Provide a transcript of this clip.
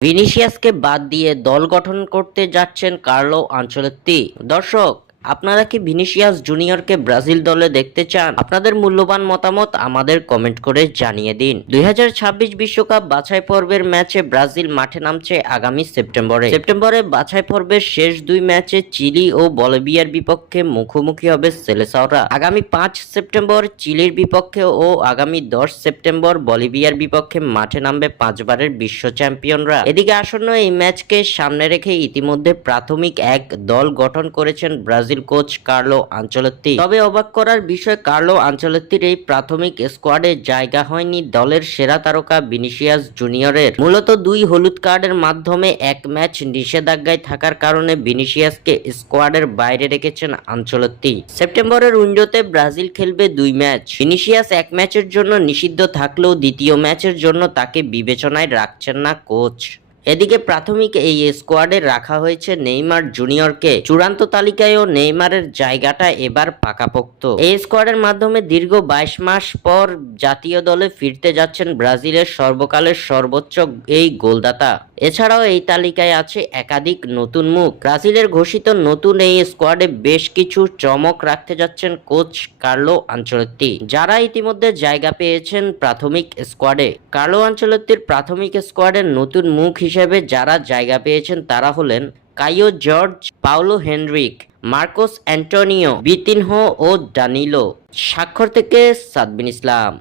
ভিনিসিয়াসকে বাদ দিয়ে দল গঠন করতে যাচ্ছেন কার্লো আঞ্চলত্তি। দর্শক আপনারা কি ভিনিসিয়াস জুনিয়রকে ব্রাজিল দলে দেখতে চান? আপনাদের মূল্যবান মতামত আমাদের কমেন্ট করে জানিয়ে দিন। দুই বিশ্বকাপ বাছাই পর্বের ম্যাচে ব্রাজিল মাঠে নামছে আগামী সেপ্টেম্বরে। সেপ্টেম্বরে বাছাই পর্বের শেষ দুই ম্যাচে চিলি ও বলিভিয়ার বিপক্ষে মুখোমুখি হবে সেলেসাওরা। আগামী পাঁচ সেপ্টেম্বর চিলির বিপক্ষে ও আগামী দশ সেপ্টেম্বর বলিভিয়ার বিপক্ষে মাঠে নামবে পাঁচবারের বিশ্ব চ্যাম্পিয়নরা। এদিকে আসন্ন এই ম্যাচকে সামনে রেখে ইতিমধ্যে প্রাথমিক এক দল গঠন করেছেন ব্রাজিল কোচ কার্লো আঞ্চলত্তি। তবে অবাক করার বিষয়, কার্লো আঞ্চলত্তির এই প্রাথমিক স্কোয়াডে জায়গা হয়নি দলের সেরা তারকা ভিনিসিয়াস জুনিয়রের। মূলত দুই হলুদ কার্ডের মাধ্যমে এক ম্যাচ নিষেধাজ্ঞায় থাকার কারণে ভিনিসিয়াসকে স্কোয়াডের বাইরে রেখেছেন আঞ্চলত্তি। সেপ্টেম্বরের উইন্ডোতে ব্রাজিল খেলবে দুই ম্যাচ। ভিনিসিয়াস এক ম্যাচের জন্য নিষিদ্ধ থাকলেও দ্বিতীয় ম্যাচের জন্য তাকে বিবেচনায় রাখছেন না কোচ। এদিকে প্রাথমিক এই স্কোয়াডে রাখা হয়েছে নেইমার জুনিয়রকে চূড়ান্ত তালিকায়ও নেইমারের জায়গাটা এবার পাকাপোক্ত। এই স্কোয়াডের মাধ্যমে দীর্ঘ বাইশ মাস পর জাতীয় দলে ফিরতে যাচ্ছেন ব্রাজিলের সর্বকালের সর্বোচ্চ এই গোলদাতা। এছাড়াও এই তালিকায় আছে একাধিক নতুন মুখ। ব্রাজিলের ঘোষিত নতুন এই স্কোয়াডে বেশ কিছু চমক রাখতে যাচ্ছেন কোচ কার্লো আঞ্চলত্তি, যারা ইতিমধ্যে জায়গা পেয়েছেন প্রাথমিক স্কোয়াডে কার্লো আঞ্চলত্তির প্রাথমিক স্কোয়াডের নতুন মুখ হিসেবে যারা জায়গা পেয়েছেন তারা হলেন Caio Jorge, Paulo Henrique, Marcos Antonio, Vitinho ও ডানিলো। স্বাক্ষর থেকে সাদবিন ইসলাম।